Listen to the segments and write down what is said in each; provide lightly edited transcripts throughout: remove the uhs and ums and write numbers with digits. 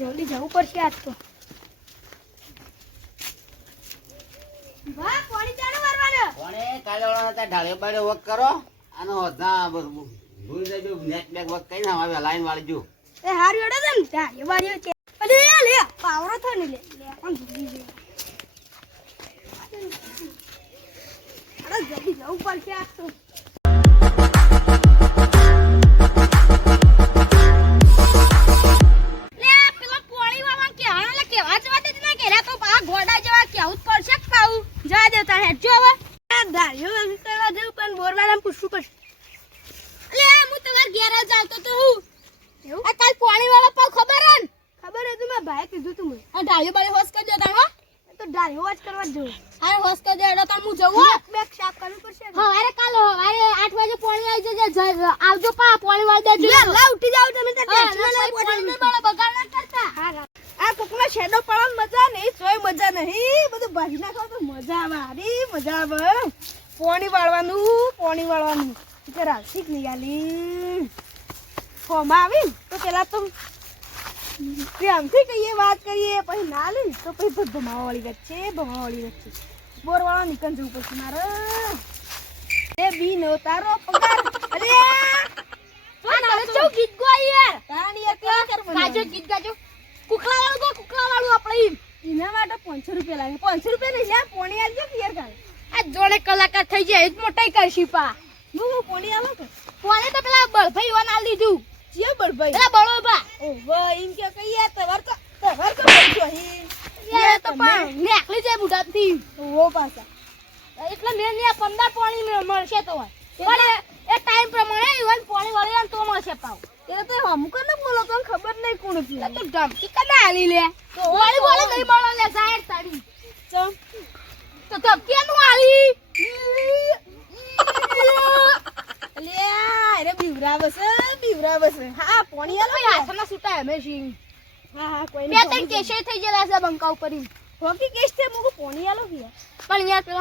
જલ્દી જવું પડશે આજ તો. વાહ પાણી ચાલુ કરવાનું. કોણે કાલે વાળા હતા ઢાળે બાળે વક કરો આનો ના ભૂલ દેજો નેટ બેક વક કઈ ના આવે લાઈન વાળી જો એ હારી ઓડે ને તા એ વારી છે. અલે લે પાવરો થો ને લે પણ ભૂલી ગયો. અરે જલ્દી જવું પડશે આજ તો. આવજો પા પાણી વાળી દેજો. લા ઉઠી જાવ તમે તો ટેન્શન લઈ પાણી બગાડ ના કરતા. હા આ કોકના શેડો પડન મજા નહીં સોય મજા નહીં બધું ભાજી નાખો તો મજા આવે. હારી મજા આવે. પાણી વાળવાનું કે રાશિક નહીં આલી ફોમાં આવી તો પેલા તો પ્રેમથી કહીએ વાત કરીએ પછી ના લે તો પછી ભમાવાળી વચ્ચે બોર વાળો નીકળ જવું પછી મારે એ બી નો તારો પગાર. અરે આ ચૌ ગીત ગો યાર તાણી યાર કેવા કર મને ગાજો ગીત ગાજો. કુકલા વાળું આપણે એના માટે 500 રૂપિયા લાગે. 500 રૂપિયા નહીં લે પોણી આલજો પિયર કાલ. આ જોડે કલાકાર થઈ જાય જ મોટાઈ કરશી પા. હું પોણી આલો કે પોણી તો પેલા બળભાઈ વાન આલ દીધું. જે બળભાઈ પેલા બળોબા ઓહો ઇન કે કહીએ તવર તો પડજો હી એ તો પણ નેકલી જાય બુડાથી ઓ પાછા એટલે મેં ને 15 પાણી મળશે તો પણ એ ટાઈમ પ્રમાણે ઈવન પાણી વાળી તો મળશે પાવ. એ તો હમ કોને બોલો તો ખબર નહીં કોણ છે. તો ધમકી કને આલી લે તો વાળી નહીં મળો લે જાહેર તારી ચમ તો ધમકી નું આલી લે અરે બીવરા બસ હા પાણી આલો હાથના સુટા હમેશી. હા કોઈ નહીં બે ત્રણ કેસે થઈ ગયેલા છે બંકા ઉપર હોકી કેસ છે મુકો પાણી આલો કે પણ યાર પેલો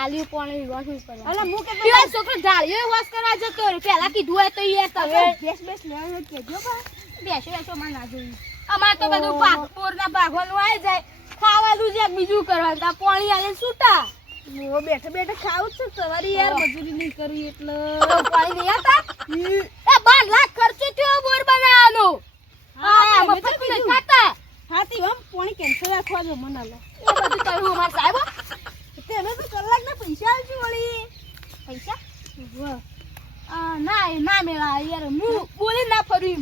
આલ્યું પાણી વોશ કરવા. અલા મુ કે પેલો છોકરો ઢાળ્યો વોશ કરવા જતો રે પેલા કીધું હોય તો યાર તમે બેસ લેવા કેજો બા બેસો માં ના જોઈ. અમાર તો બધું પાકપોરના ભાગવાનું આવી જાય ખાવાનું છે બીજું કરવાનું તા પાણી આલે સુટા. ઓ બેઠા ખાવ છું સવારી યાર મજૂરી નહીં કરવી એટલે પાણી નહીં આતા. એ 12 લાખ ખર્ચો થયો બોર બનાવવાનો. હા મફત નહીં ખાતા. હાથી હમ પાણી કેન્સલ રાખવા જો મના લે એ બધું કહ્યું અમાર સાહેબ તેને તો કલાકના પૈસા આલજો વળી. પૈસા વાહ ના મેળા યાર હું બોલી ના ફરી.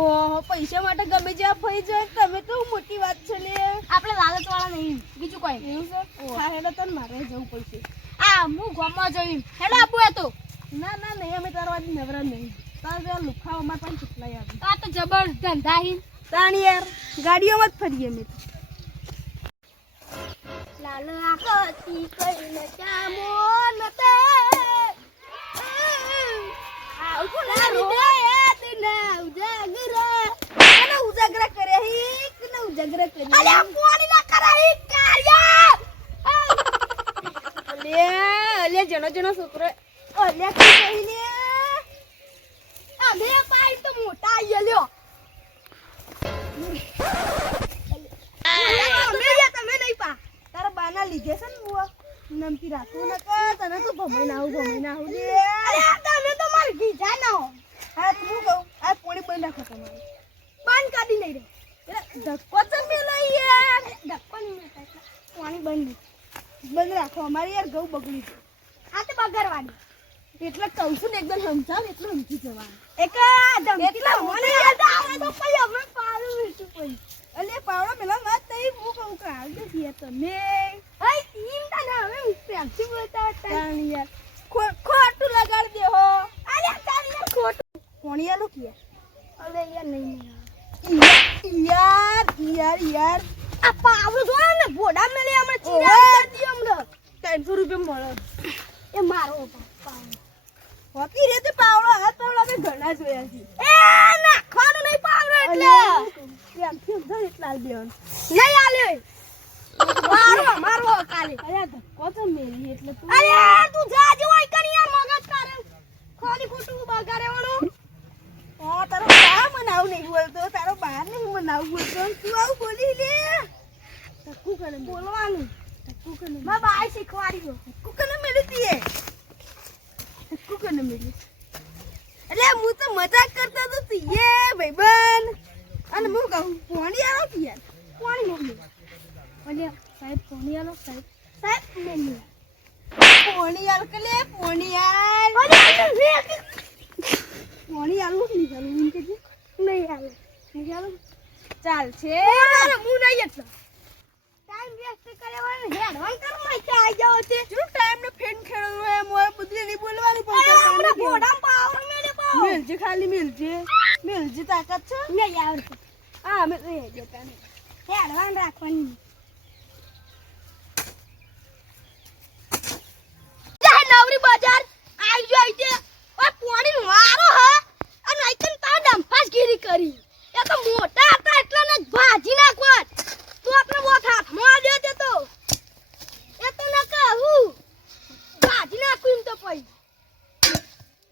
ઓહો પૈસા માટે ગમે જ્યાં ફરી જાય તમે તો મોટી વાત છે લે. આપણે લાલચ વાળા નહીં બીજું કોઈ એવું છે. હા હેડો તને મારે જવું પડશે. આ હું ગામમાં જઈ હેડો આપું એ તો ના નહીં અમે તારવાથી નવરા નહીં. તાર જે લુખાવ અમાર પણ ચૂકલાઈ આવી. આ તો જબર ધંધા હી તાણી યાર ગાડીઓમાં જ ફરીએ અમે તો. લાલ આખતી કઈને ચામો નતે આ ઉલા રોયત ના ઉજાગરા કરે હી કે ના ઉજાગરા કરે. અલ્યા પાણી ના કરાઈ કાર્યા અલ્યા જણો છોકરો અલ્યા કે કહીને આ બે પાઈ તો મોટા આઈ લ્યો. તમે નહીં પા તારા બાના લીધે છે ને બુઆ નમતી રાખું ન કે તને તો ભમાઈ ના આવું લે. અરે તમે તો માર ગીજા ના હો. હા તું કહું આ પાણી બંધ રાખો તમારે બંધ કાઢી નહીં રે ધક્કો તો મેલો યાર ધક્કો નહીં મેટા પાણી બંધ રાખો અમારે યાર ઘઉં બગડી છે. આ તો બગાડવાની એટલે કહું છું ને એકદમ સમજાવ એટલે સમજી જવાનું. એક એટલે મને યાદ આવે તો પછી અમે પાડું વિશું પછી અલે પાવડો મેલા વાત નહીં હું કહું કે હાલ દે તમે હઈ ટીમ તા ના હવે પ્રેમથી બોલતા હતા યાર ખોટું લગાડ દે હો. અરે તારી યાર ખોટું કોણી આલો કે અલે યાર નહીં યાર આ પાવડો જો ને બોડા મેલે અમે ચીરા દી અમને 300 રૂપિયા મળે એ મારો પાવડો હોકી રે તે પાવડો હાથ પાવડો અમે ઘણા જોયા છે. એ નાખવાનું નહીં પાવડો એટલે પ્રેમથી સમજાવ એટલા આલ દેવાનું નહીં આલે મારો કાલે. અરે ધક્કો તો મેલી એટલે તું અરે તું જા જો ઓય કરી યાર મગજ તારે ખોલી ખોટું બગાડેવાનું. તારો બા મને આવું નહીં બોલતો તારો બા નહીં મને તને આવું બોલતો તું આવું બોલી લે ટક્કુ કને બોલવાનું ટક્કુ કને માં બાય શીખવાડી ટક્કુ કને મેલી દીએ ટક્કુ કને મેલી અરે હું તો મજાક કરતો તો તીએ ભાઈબંધ અને હું કહું પોણી આવો કે યાર પોણી મોકલી ઓલે સાહેબ પોણી આલો સાહેબ સાહેબ મેલી પોણી આલ કે લે પોણી આલ પોણી આલ નહીં ચાલુ એમ કે નહીં આવે નહીં ચાલુ ચાલશે અરે હું નહીં એટલો ટાઈમ વેસ્ટ કરવાનો હેડવાન કરવા ચાઈ જાવ છે જો ટાઈમ ને ફેન ખેડવું હે મોય બુદ્ધિ નહીં બોલવાનું પણ ગોડામ પાવર મેલે પાવ મેલજે ખાલી મેલજે તાકાત છે નહીં આવડે હા મે એ જતા ને હેડવાન રાખવાની જા નવરી બજાર આવી જોઈ છે ઓય પોણી વારો હ અને આઈકન તા ડંફાસગીરી કરી એ તો મોટા હતા એટલે ને ભાજી નાખવા તું આપણે બોથ હાથમાં આ દે તો એ તો ના કહું ભાજી નાખું એમ તો પઈ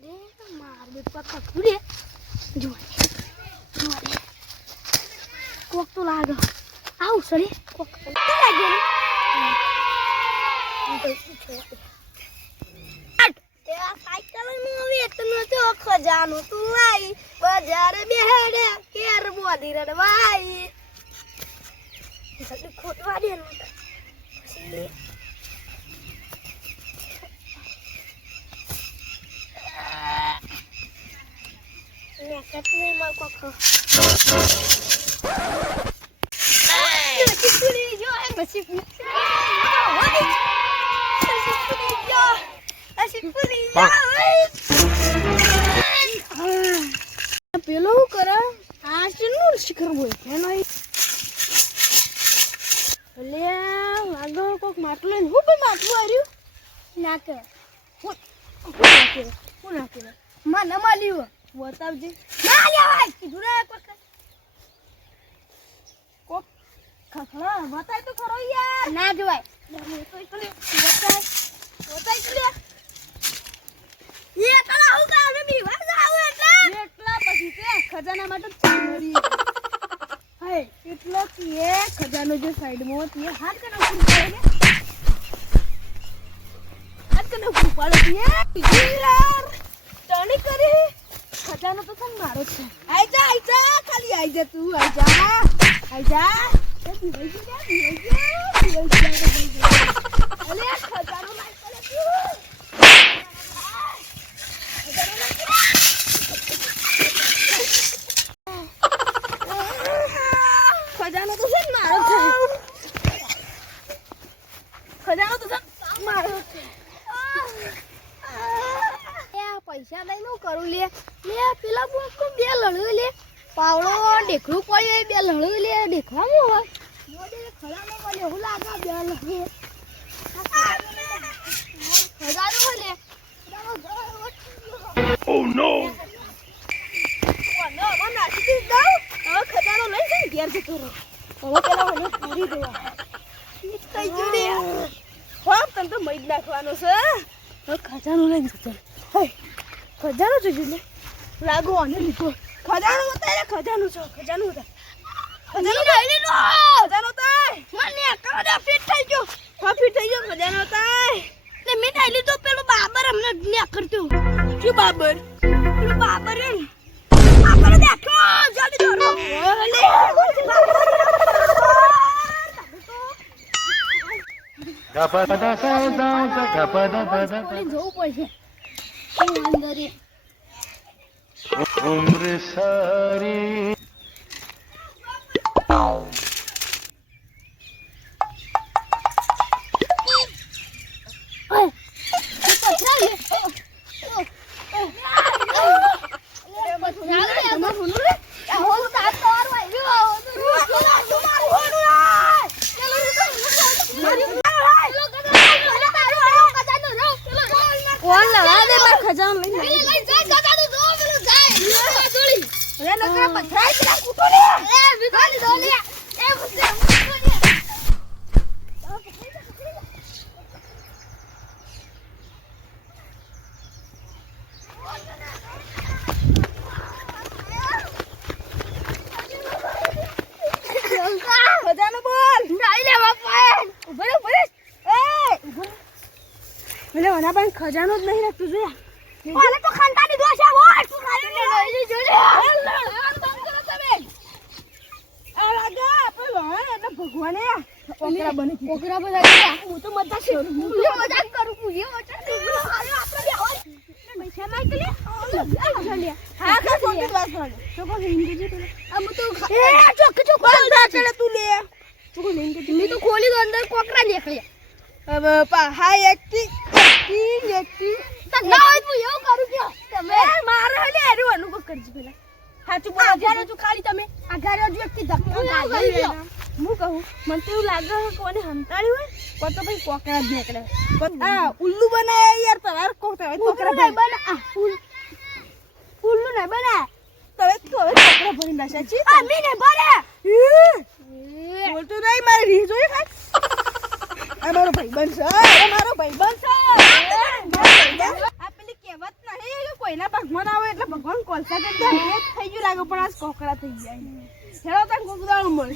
દે તો માર બે પક્કા ખુરે જો કોક તો લાગે આવ સરી કોક તો લાગે તે આ સાયકલ નું વેતનો તો ખજાનો તું આઈ બજારે બેહડે કેર બોધી રડવાઈ સડી ખોટવા દે નો પછી મે કટલે માં કોકો નસીબડી જો એ નસીબડી પેલો હું કરે આ ચેનું શિખર બોય એનો લે લાગો કોક માટલો હું ભાઈ માટલું આવ્યું ના કે હું ના કે મને મળ્યું બતાવજે ના લેવાય કીધું રે કોક ખખડા બતાય તો ખરો યાર ના જોવાય તો એટલે બતાય એટલે એ કલા હું કાલે બીવા જાવ એટલા પછી તે ખજાના માટે ચામરી હે એટલો કે ખજાનો જે સાઈડમાં તે હાથ કનો ફૂપાડે ને હાથ કનો ફૂપાડે તે યાર ટણી કરી ખજાનો તો તને મારો છે આઈ જા ખાલી આઈ જા તું આઈ જા એ બીવાઈ જા અલે ખજાનો લાઈ કરે તું ખજાનો તો છે મારો છે ખજાનો તો મારો છે એ પૈસા લઈ નું કરું લે પેલા બોકો બે લડું લે પાવડો દેખલું પડ્યો બે લડું લે દેખવાનું હોય જોડે ખજાનો મને એવું લાગે બે લડું ખજાનો લે Oh no! ખજાનો લઈ જઈને ઘેર જતો રહો હવે પેલા મને પૂરી દેવા કઈ જોડે હોપ તને તો મઈ નાખવાનો છે હવે ખજાનો લઈને જતો ખજાનો જોજો ને લાગો આને લીધો ખજાનો ઉતારે ખજાનો છો ખજાનો ઉતાર ખજાનો લઈ લો ખજાનો ઉતાર મને કાડા ફિટ થઈ ગયો ખજાનો ઉતાર ને મેં લઈ લીધો પેલો બાબર અમને ને કરતું શું બાબર પેલો બાબર એમ આપણે દેખો જલ્દી દોરો ઓલે Gapada sa da gapada da જવું પડશે અંદર umr sari કોણ લવા દે માર ખજાનો લઈ જા જા દો પેલો જાય અરે નકરા પથરાઈ એના પાસે ખજાનો જ નહીં રાખતું જોયા ઓલે તો ખંતાની દોષા હોય તું ખાલી લઈ જોજે તમે આ રાજા આપણે લોહણ એટલે ભગવાને ઓકરા બની ઓકરા બધા હું તો મજાક કરું હું મજાક કરું હું મજાક કરું આપણે બે હોય પૈસા માંગ લે હા કા સોટી વાત પડે તો કો હિન્દી જે પેલા આ હું તો એ ચોક ચોક ના ચડે તું લે તું હિન્દી મે તો ખોલી દો અંદર કોકરા નીકળ્યા હવે હા એકટી ના હોય હું એવું કરું કે તમે મારે હલે એરું અનુભવ કરજો પેલા સાચું બોલો આધારો જો ખાલી તમે આધારો જો એકથી ધક્કો કાઢી લ્યો હું કહું મને તો એવું લાગે છે કોને હંતાડી હોય કો તો ભાઈ કોકરા જ નીકળે આ ઉલ્લુ બનાય યાર તમાર કોકરા ભાઈ બના આ ઉલ્લુ ના બના તમે તો હવે કોકરા ભરી ના સાચી આ મી ને ભરે બોલતો નહીં મારે રી જોઈ ખાય અમારો ભાઈ બનશે અમારો ભાઈ બનશે આ પેલી કહેવત નહીં કે કોઈના ભગવાન આવે એટલે ભગવાન કોલસા કરી દે એ થઈ ગયું લાગે પણ આજ કોકરા થઈ જાય હેરો તને કોકરા મળશે